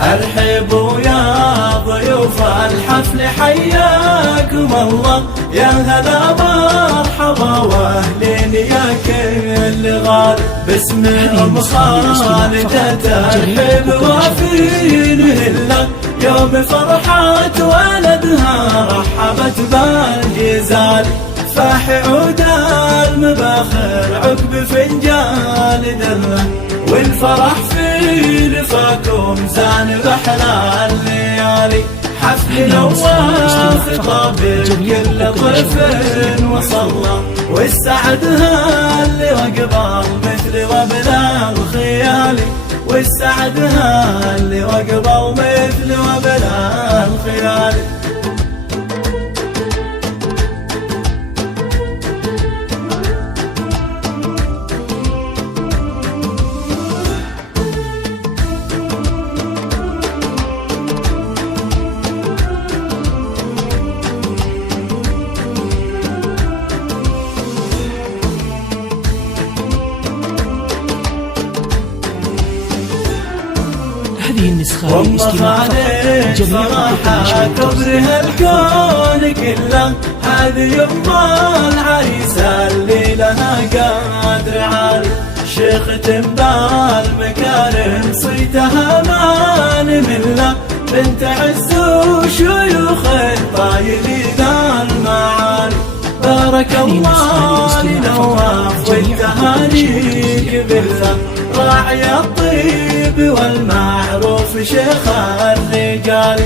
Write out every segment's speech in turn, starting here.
ارحبوا يا ضيوف الحفل حياكم الله، يا هلا مرحبا واهلين يا كل غالي. باسم ام خالدة ترحب وافين هلا، يوم فرحة ولدها رحبت بالجزال. فاح عود المباخر عقب فنجان دله، والفرح في لفاكم زان بأحلى الليالي. حفل نواف خطاب كل طرف وصلى، والسعد اللي وقبل مثل وبلا الخيالي. والسعد اللي وقبل مثل وبلا الخيالي. هذه النسخة للاستماع فقط. صراحة كبرها الكون كله، هذه يما العريسة اللي لها قدر عالي. شيخ تنبال مكارم صيتها ما نمله، بنت عز وشيوخ الطايلين المعالي. بارك الله لنواف والتهاني قبلها، راعي الطيب والمعروف شيخ الرجال.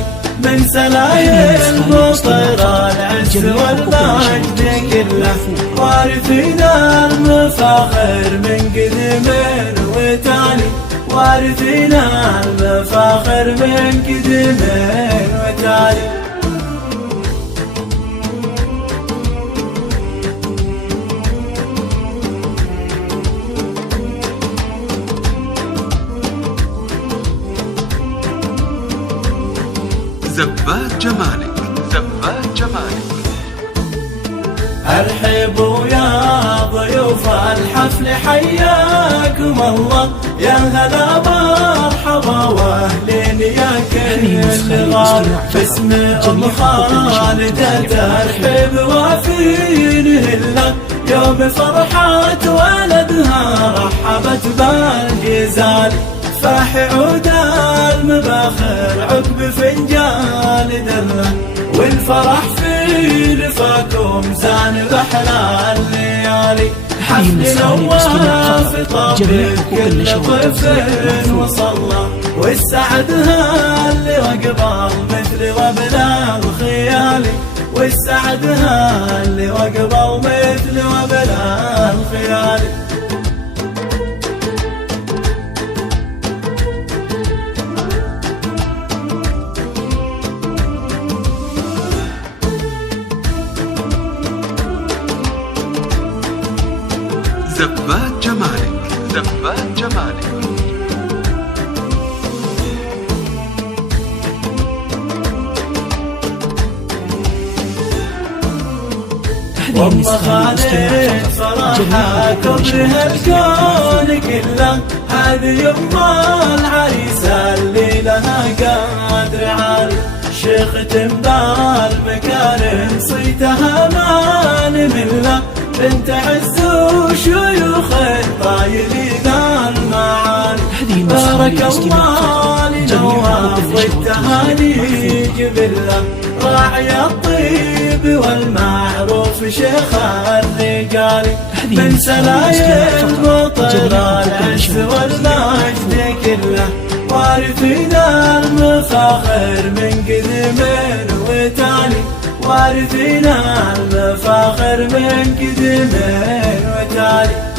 من سلايل مطر العز والمجد كله، وارثين المفاخر من قدم وتالي. وارثين المفاخر من قدم وتالي. زبات جمالك، زبات جمالك. ارحبوا يا ضيوف الحفل حياكم الله، يا هلا مرحبا واهلين يا كل غالي. باسم ام خالدة ترحب وافين هلا، يوم فرحة ولدها رحبت بالجزال. فاح عود المباخر عقب فنجان دله، والفرح في لفاكم زان بأحلى الليالي. حفل نواف طاب كل طرف وصلى، والسعد اللي وقبل مثل وبلا الخيالي. والسعد اللي وقبل مثل وبلا الخيالي. زبات جمالك، زبات جمالك. هذه النسخة للاستماع صراحة كبرها الكون كله، هذه يما العريسة اللي لها قدر عالي. شيخ تنبال مكارم صيتها ما نمله، بنت عز وشيوخ الطايلين المعالي. بارك الله لنواف والتهاني قبله، راعي الطيب والمعروف شيخ الرجال. من سلايل مطر العز والمجد كله، وارثين المفاخر من قدم وتالي. وارثين المفاخر من قدم وتالي.